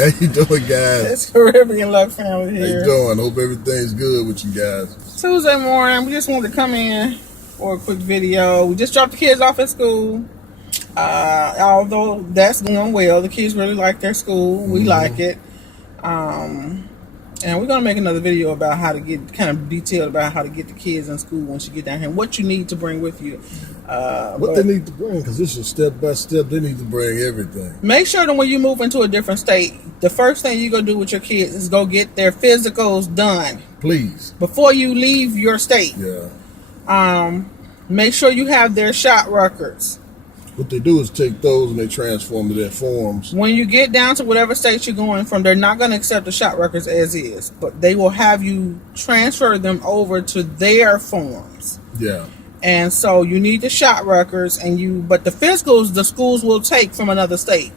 How you doing, guys? It's Caribbean Luck family How here. you doing? Hope everything's good with you guys. Tuesday morning, we just wanted to come in for a quick video. We just dropped the kids off at school. Although that's going well, the kids really like their school. We like it. And we're going to make another video about how to get, kind of detailed about how to get the kids in school once you get down here. What you need to bring with you. What they need to bring, because this is step by step, they need to bring everything. Make sure that when you move into a different state, the first thing you're going to do with your kids is go get their physicals done. Please. Before you leave your state. Yeah. Make sure you have their shot records. What they do is take those and they transform to their forms. When you get down to whatever state you're going from, they're not going to accept the shot records as is, but they will have you transfer them over to their forms. Yeah. And so you need the shot records, but the physicals the schools will take from another state.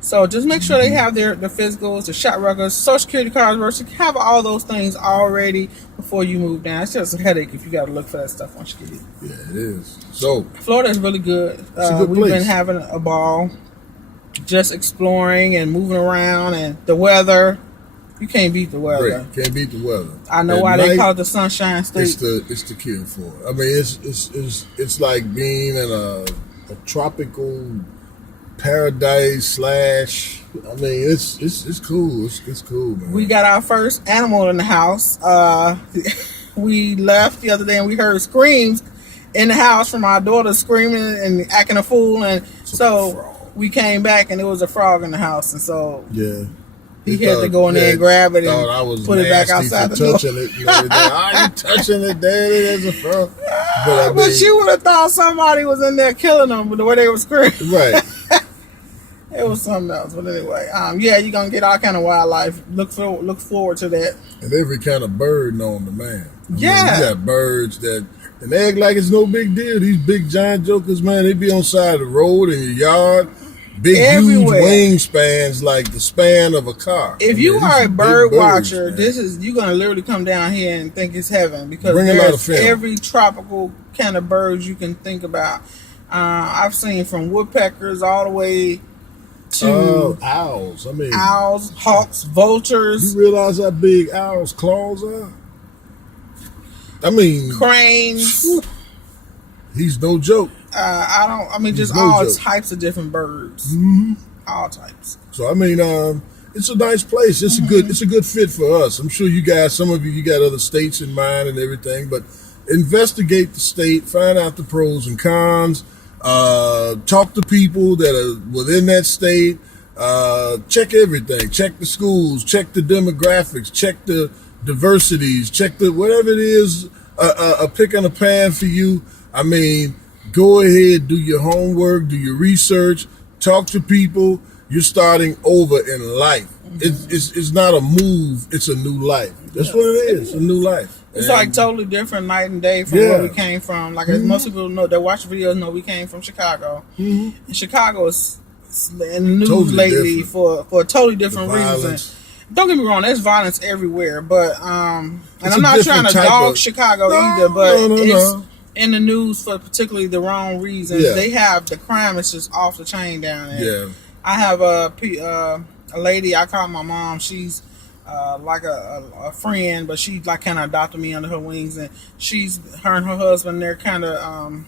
So just make sure they have the physicals, the shot records, social security cards, birth, have all those things already before you move down. It's just a headache if you got to look for that stuff once you get here. Yeah, it is. So Florida is really good. It's a good we've place. been having a ball, just exploring and moving around, and the weather. You can't beat the weather. great. Can't beat the weather. I know At why night, they call it the Sunshine State. It's the cure for it. I mean, it's like being in a tropical paradise / I mean, it's cool. It's cool, man. We got our first animal in the house. We left the other day and we heard screams in the house from our daughter screaming and acting a fool, and so we came back and there was a frog in the house, and so yeah. he had to go in there and grab it and put it back outside the door. Touching it and everything. Are you touching it, Daddy? There's a frog. But But you would have thought somebody was in there killing them with the way they were screaming. right. It was something else. But anyway, yeah, you're gonna get all kind of wildlife. Look forward to that. And every kind of bird known to man. I mean, Yeah. you got birds that and they act like it's no big deal. These big giant jokers, man, they be on the side of the road in your yard. Big, Everywhere. huge wingspans like the span of a car. If I mean, you these are a big bird birds, watcher, man. you're gonna literally come down here and think it's heaven, because Bring a lot of there's film. every tropical kind of birds you can think about. I've seen from woodpeckers all the way to owls. I mean, owls, hawks, vultures, you realize how big owls' claws are? I mean, cranes. he's no joke. Just no all joke. types of different birds. Mm-hmm. All types. So I mean, it's a nice place. It's a good fit for us. I'm sure you guys, some of you got other states in mind and everything, but investigate the state, find out the pros and cons, talk to people that are within that state, check everything, check the schools, check the demographics, check the diversities, check the whatever it is, a pick and a pan for you. I mean, go ahead, do your homework, do your research, talk to people. You're starting over in life. It's not a move, it's a new life. That's what it is, a new life. It's like totally different night and day from where we came from. Like as most people know that watch videos know, we came from Chicago. And Chicago is in the news Totally lately different. for a totally different The reason. violence. Don't get me wrong, there's violence everywhere, but and It's I'm a not trying different to type dog of- Chicago No, either, but no. it's in the news for particularly the wrong reasons. Yeah. They have the crime is just off the chain down there. Yeah. I have a lady, I call my mom. She's like a friend, but she like kind of adopted me under her wings, and her and her husband, they're kind of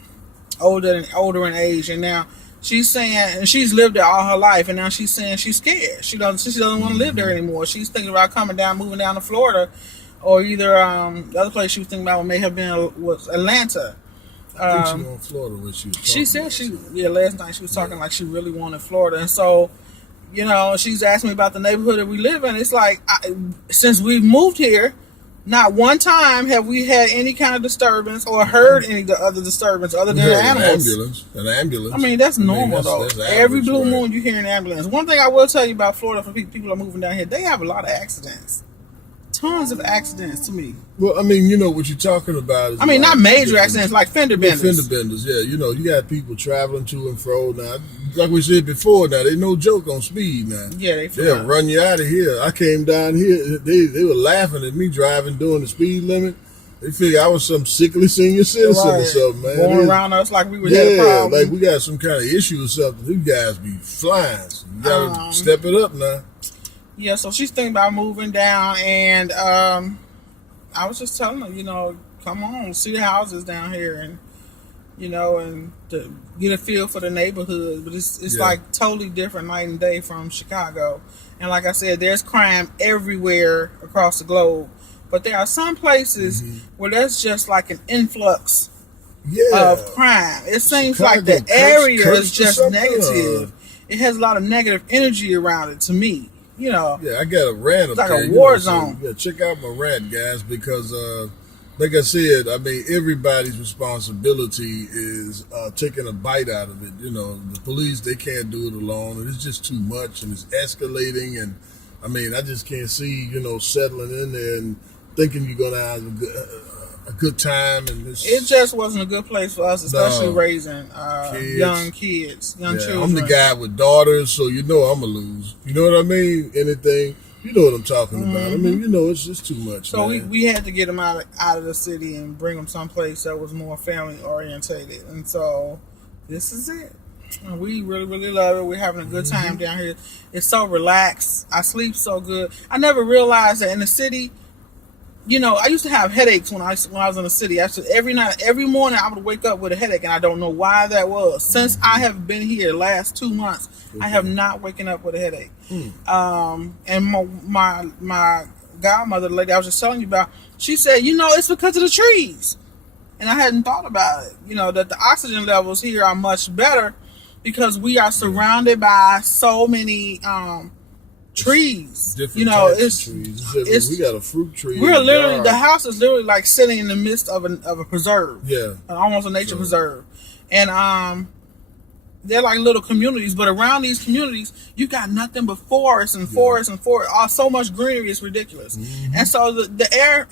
older in age, and now she's saying, and she's lived there all her life, and now she's saying she's scared. She doesn't want to live there anymore. She's thinking about moving down to Florida, or either the other place she was thinking about may have been was Atlanta. I think she was in Florida when she was talking. She said last night she was talking like she really wanted Florida, and so she's asking me about the neighborhood that we live in. It's like since we've moved here, not one time have we had any kind of disturbance or heard any other disturbance other than the animals. An ambulance. I mean, that's normal though. that's Every average, blue right? moon you hear an ambulance. One thing I will tell you about Florida for people who are moving down here, they have a lot of accidents. Tons of accidents to me. Well, I mean, you know what you're talking about. Is Not major accidents, like fender benders. Fender benders, yeah. You got people traveling to and fro now. Like we said before, now they no joke on speed now. Yeah, they'll run you out of here. I came down here, they were laughing at me driving doing the speed limit. They figure I was some sickly senior citizen or something, man. Going around us like we were had a problem. Like we got some kind of issue or something. These guys be flying. So you gotta step it up now. Yeah, so she's thinking about moving down, and I was just telling her, come on, see the houses down here, and and to get a feel for the neighborhood. But it's Yeah. like totally different night and day from Chicago. And like I said, there's crime everywhere across the globe, but there are some places where there's just like an influx Yeah. of crime. It seems Chicago like the cursed- area is cursed or just something, negative. It has a lot of negative energy around it to me. Yeah, I got a rant up Like there. a war so, zone. yeah, check out my rant, guys, because like I said, I mean, everybody's responsibility is taking a bite out of it. The police, they can't do it alone, and it's just too much, and it's escalating, and I mean, I just can't see, settling in there and thinking you're going to have a good time. And It just wasn't a good place for us, especially No. raising Kids. young kids, young Yeah, children. I'm the guy with daughters, so I'm going to lose. You know what I mean? Anything. You know what I'm talking about. I mean, it's just too much. So man. we had to get them out of the city and bring them someplace that was more family orientated. And so this is it. And we really, really love it. We're having a good time down here. It's so relaxed. I sleep so good. I never realized that in the city, I used to have headaches when I was in the city. Actually, every morning I would wake up with a headache, and I don't know why that was. Since I have been here last 2 months, I have not waken up with a headache. And my godmother, the lady I was just telling you about, she said, it's because of the trees. And I hadn't thought about it. That the oxygen levels here are much better because we are surrounded by so many trees. Different types It's of trees. We got a fruit tree. we're in the literally yard. the house is literally like sitting in the midst of a preserve. Yeah. Almost a nature So- preserve. And they're like little communities, but around these communities you got nothing but forests and forests and forests. So much greenery, is ridiculous. And so the air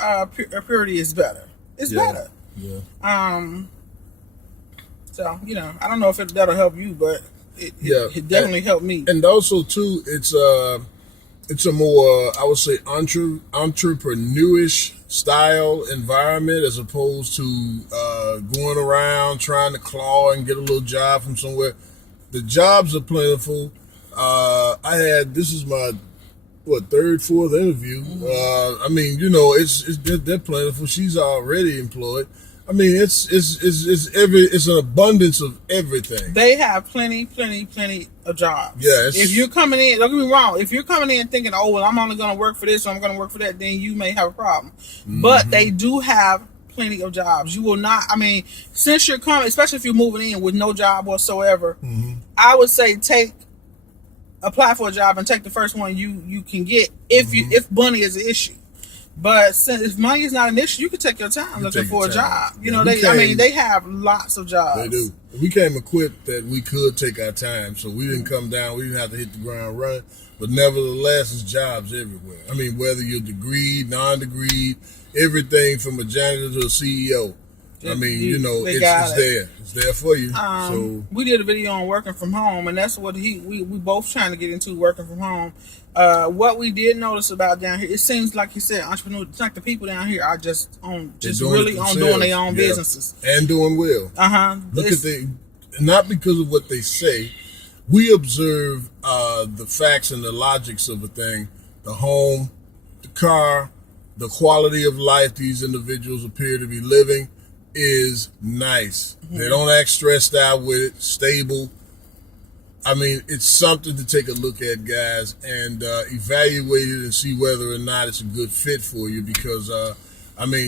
purity is better. It's Yeah. better. Yeah. So I don't know if that'll help you, but it definitely helped me. And also too, it's a more I would say entrepreneurish style environment as opposed to going around trying to claw and get a little job from somewhere. The jobs are plentiful. This is my third, fourth interview. I mean, they're plentiful. She's already employed. I mean, it's an abundance of everything. They have plenty of jobs. Yes. If you're coming in, don't get me wrong. If you're coming in thinking, "Oh, well, I'm only going to work for this, or I'm going to work for that," then you may have a problem. But they do have plenty of jobs. You will not. I mean, since you're coming, especially if you're moving in with no job whatsoever, I would say apply for a job and take the first one you can get if money is an issue. But if money is not an issue, you can take your time looking for a job. They have lots of jobs. They do. We came equipped that we could take our time, so we didn't come down. We didn't have to hit the ground running. But nevertheless, there's jobs everywhere. I mean, whether you're degreed, non-degreed, everything from a janitor to a CEO. I mean, it's there. It's there for you. So we did a video on working from home, and that's what we both trying to get into, working from home. What we did notice about down here, it seems like you said, entrepreneurs, it's like the people down here are doing their own businesses and doing well. Look at not because of what they say. We observe the facts and the logics of a thing, the home, the car, the quality of life these individuals appear to be living is nice. They don't act stressed out with it, stable. I mean, it's something to take a look at, guys, and evaluate it and see whether or not it's a good fit for you because,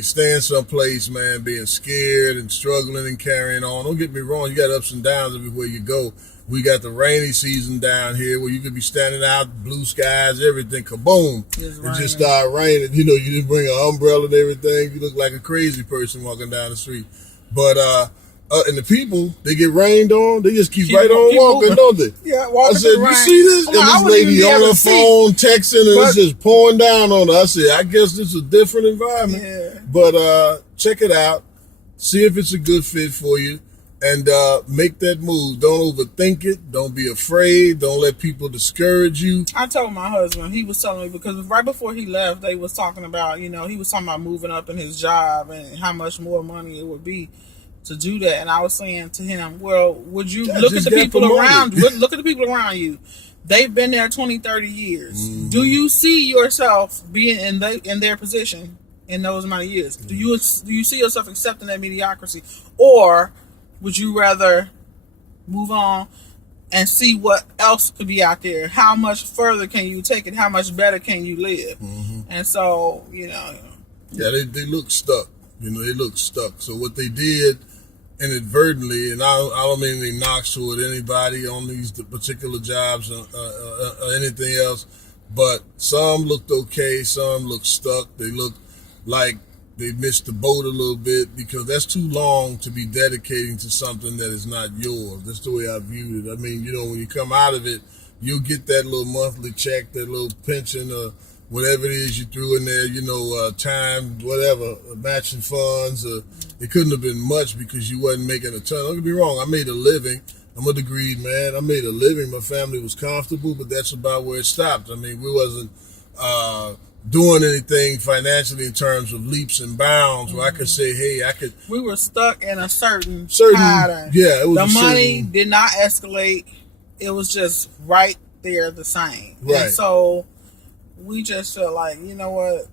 staying someplace, man, being scared and struggling and carrying on. Don't get me wrong, you got ups and downs everywhere you go. We got the rainy season down here where you could be standing out, blue skies, everything, kaboom. It just started raining. You didn't bring an umbrella and everything. You look like a crazy person walking down the street. But, and the people, they get rained on, they just keep right on walking, moving. don't they? Yeah, walking. I said, you see this? And this lady on her phone texting and it's just pouring down on her. I said, I guess this is a different environment. Yeah. But check it out. See if it's a good fit for you. And make that move. Don't overthink it. Don't be afraid. Don't let people discourage you. I told my husband, he was telling me, because right before he left, they was talking about, he was talking about moving up in his job and how much more money it would be to do that. And I was saying to him, well, would you look at the people around you? Look at the people around you. They've been there 20, 30 years. Mm-hmm. Do you see yourself being in their position in those amount of years? Do you see yourself accepting that mediocrity, or would you rather move on and see what else could be out there? How much further can you take it? How much better can you live? Mm-hmm. And so, yeah, they look stuck. They look stuck. So what they did inadvertently, and I don't mean any knocks toward anybody on these particular jobs or anything else, but some looked okay, some looked stuck. They looked like they missed the boat a little bit, because that's too long to be dedicating to something that is not yours. That's the way I viewed it. I mean, when you come out of it, you'll get that little monthly check, that little pension, or whatever it is you threw in there, time, whatever, matching funds. It couldn't have been much because you wasn't making a ton. Don't get me wrong, I made a living. I'm a degreed man. I made a living. My family was comfortable, but that's about where it stopped. I mean, we wasn't doing anything financially in terms of leaps and bounds where I could say, hey, we were stuck in a certain pattern. Yeah, it was the money did not escalate. It was just right there the same. Right. And so we just felt like, you know what?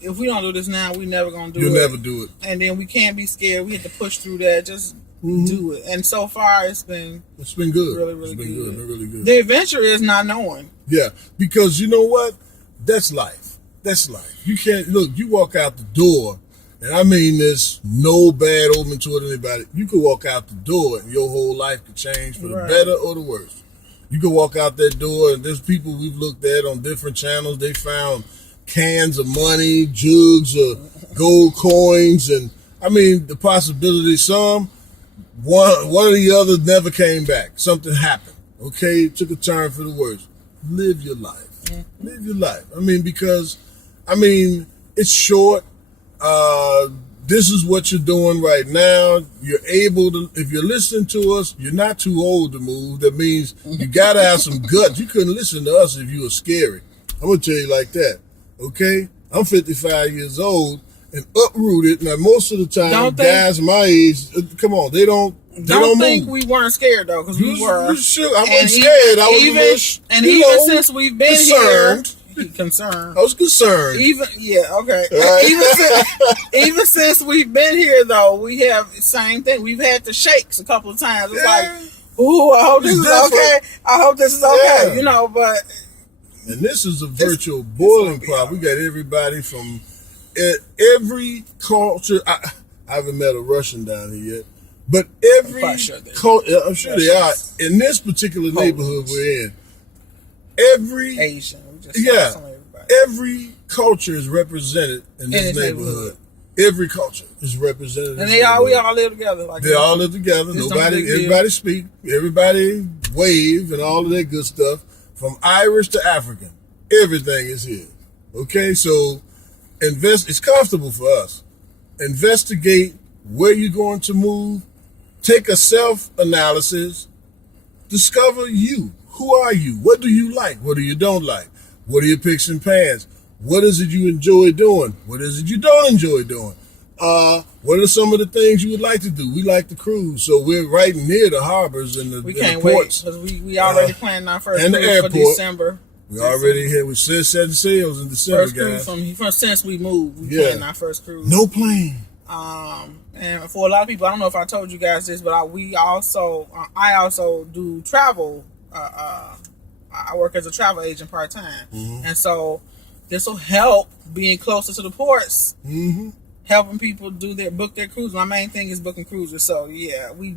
If we don't do this now, we never gonna do it. You'll never do it. And then we can't be scared. We have to push through that. Just do it. And so far, it's been good. Really, really It's been good. It's been really good. The adventure is not knowing. Yeah, because you know what? That's life. That's life. You can't look. You walk out the door, and I mean this, no bad omen toward anybody. You could walk out the door, and your whole life could change for the better or the worse. You could walk out that door, and there's people we've looked at on different channels. They found cans of money, jugs of gold coins, and I mean the possibility. One or the other never came back. Something happened. Okay, it took a turn for the worse. Live your life. Live your life. I mean, because it's short. This is what you're doing right now. You're able to, if you're listening to us, you're not too old to move. That means you got to have some guts. You couldn't listen to us if you were scary. I'm going to tell you like that. Okay? I'm 55 years old and uprooted. Now, most of the time, guys my age, come on, they don't think move. we weren't scared, though, because we were. Sure, I wasn't scared. I was even since we've been concerned. Concerned. I was concerned. Okay. Right. Even since we've been here, though, we have the same thing. We've had the shakes a couple of times. It's like, ooh, I hope this is okay. I hope this is okay. Yeah. But and this is a virtual boiling pot. We got everybody from every culture. I haven't met a Russian down here yet, but every culture. I'm sure they are in this particular neighborhood we're in. Every Asian. Every culture is represented in this neighborhood. Every culture is represented, and we all live together. They all live together. Everybody speak, everybody wave, and all of that good stuff. From Irish to African, everything is here. Okay, so it's comfortable for us. Investigate where you're going to move. Take a self-analysis. Discover you. Who are you? What do you like? What do you don't like? What are your picks and pans? What is it you enjoy doing? What is it you don't enjoy doing? What are some of the things you would like to do? We like to cruise, so we're right near the harbors and the ports. Because we already planned our first and cruise the airport. For December. We already had with setting sails in December, guys. Since we moved, we planned our first cruise. No plane. And for a lot of people, I don't know if I told you guys this, but I also do travel. I work as a travel agent part time, and so this will help being closer to the ports, helping people book their cruise. My main thing is booking cruises. So yeah, we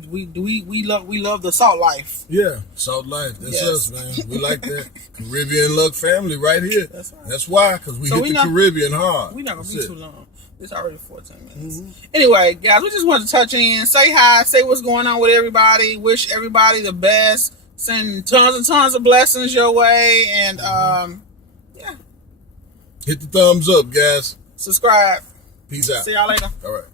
love the salt life. Yeah, salt life. That's us, man. We like that Caribbean Luck family right here. That's right. That's why, because we hit the Caribbean hard. We're not gonna be too long. It's already 14 minutes. Anyway, guys, we just wanted to touch in, say hi, say what's going on with everybody, wish everybody the best. Send tons and tons of blessings your way, and hit the thumbs up, guys. Subscribe. Peace out. See y'all later. All right.